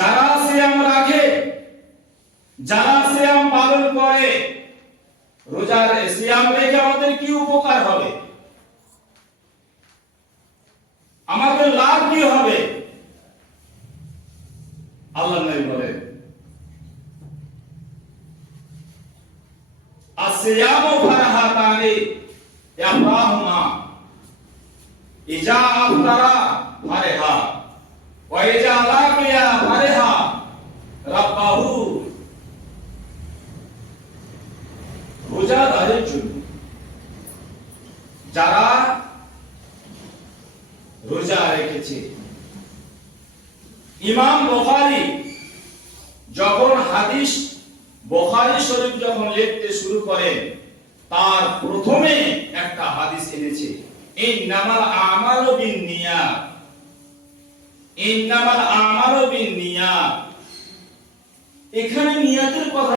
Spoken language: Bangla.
যারা সিয়াম রাখে, যারা সিয়াম পালন করে, রোজার সিয়াম রেখে আমাদের কি উপকার হবে, আমাদের লাভ কি হবে? আল্লাহ নবী বলেন আসিয়ামু ফারাহাতানি ইয়াফরাহুমা ইজা আফতারা ফারিহা ওয়া ইজা লাকিয়া ফারিহা রাব্বাহু। রোজাদারের জন্য, যারা রোজা রেখেছে, ইমাম বুখারী যখন হাদিস বুখারী শরীফ যখন লিখতে শুরু করেন, তার প্রথমে একটা হাদিস এনেছে, ইন্নামাল আমালু বিন্নিয়াত, ইন্নামাল আমালু বিন্নিয়াত। এখানে নিয়াতের কথা